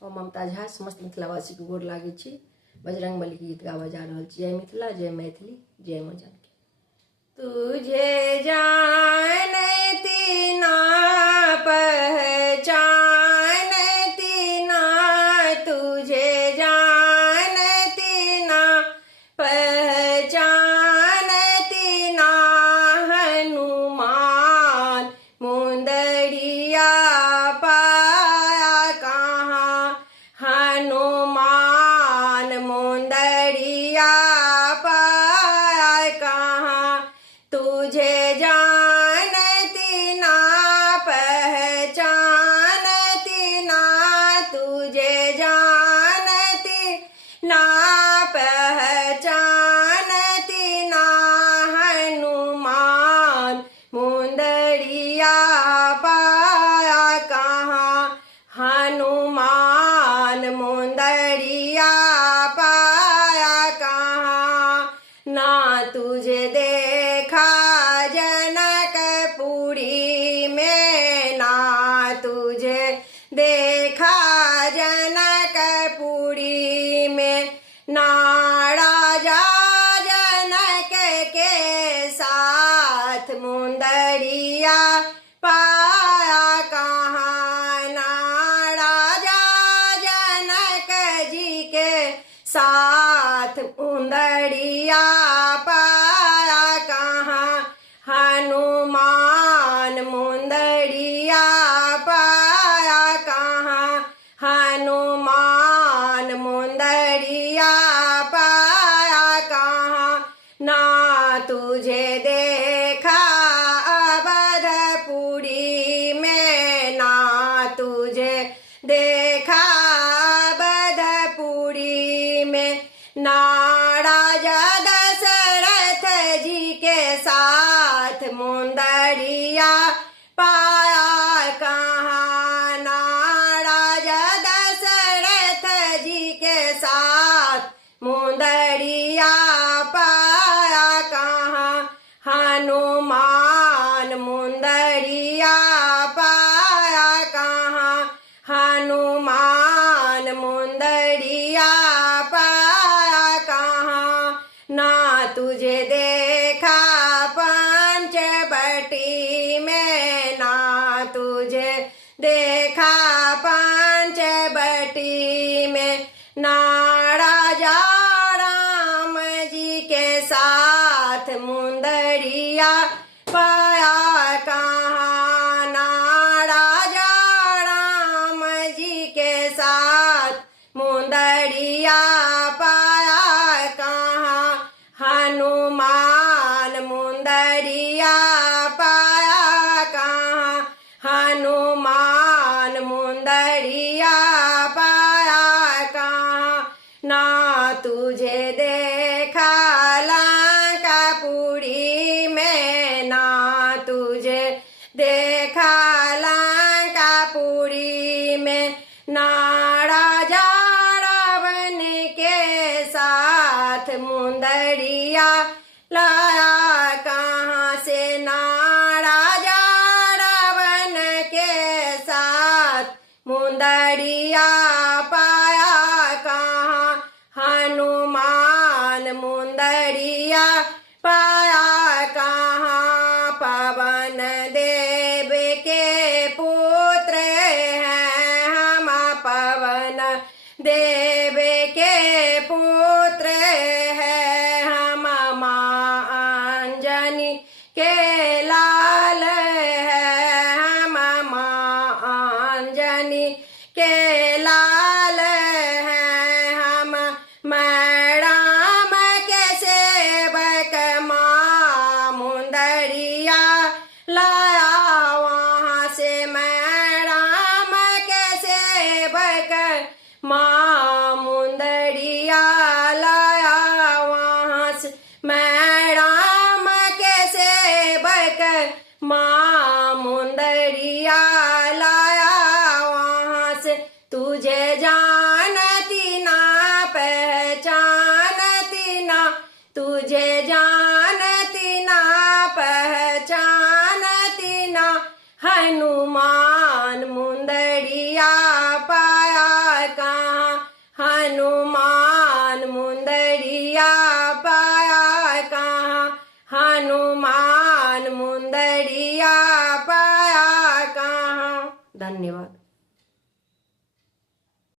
हम ममता झा समस्त मिथिलावासी के गोर लागे छी। बजरंग बली के गीत गावा जा रहल छी। जय मिथिला, जय मैथिली, जय मां जानकी। तुझे जानती ना पहचानती ना, तुझे जानती ना पहचानती ना, हनुमान मुंदरिया पाया कहाँ, हनुमान मुंदरिया पाया कहाँ, तुझे जानती ना पहचानती ना, तुझे जानती ना पहचानती ना, हनुमान मुंदरिया पाया कहाँ, हनुमान मुंदरिया पाया कहाँ। ना तुझे देखा जनकपुरी में, ना तुझे देखा जनकपुरी में, ना राजा जनक के साथ मुंदरिया पाया कहाँ, ना राजा जनक जी के साथ मुंदरिया पाया कहाँ, हनुमान मुंदरिया पाया कहाँ, हनुमान मुंदरिया पाया कहाँ। ना तुझे देखा अवधपुरी में, ना तुझे देखा अवधपुरी में, ना राजा दशरथ जी के साथ मुंदरिया पाया कहाँ, ना राजा दशरथ जी के साथ मुंदरिया पाया कहाँ, हनुमान मुंदरिया पाया कहाँ, हनुमान मुंदरिया पाया कहाँ। ना तुझे देखा पंचवटी में, ना तुझे देखा पंचवटी में, ना राजा राम जी के साथ मुंदरिया पाया कहाँ, ना राजा राम जी के साथ मुंदरिया पाया कहाँ, हनुमान मुंदरिया पाया कहाँ, हनुमान मुंदरिया पाया कहाँ। ना तुझे देखा लंकापुरी में, ना तुझे देखा लंकापुरी में, ना राजा रावण के साथ मुंदरिया लाया कहाँ से, ना राजा रावण के साथ मुंदरिया पाया कहाँ, हनुमान मुंदरिया पाया कहाँ। पवन देव के पुत्र हैं हम, पवन देव के पुत्र हैं हम, माँ अंजनी के लाल है हम, माँ अंजनी के लाल हैं हम, मैं राम के सेवक माँ मुंदरिया लाया वहाँ से, मैं राम के सेवक माँ मुंदरिया लाया वहाँ से, मैं राम के सेवक माँ मुंदरिया लाया वहाँ से। तुझे जानती ना पहचानती ना, तुझे जानती ना पहचानती ना, हनुमान मुंदरिया पाया धन्यवाद।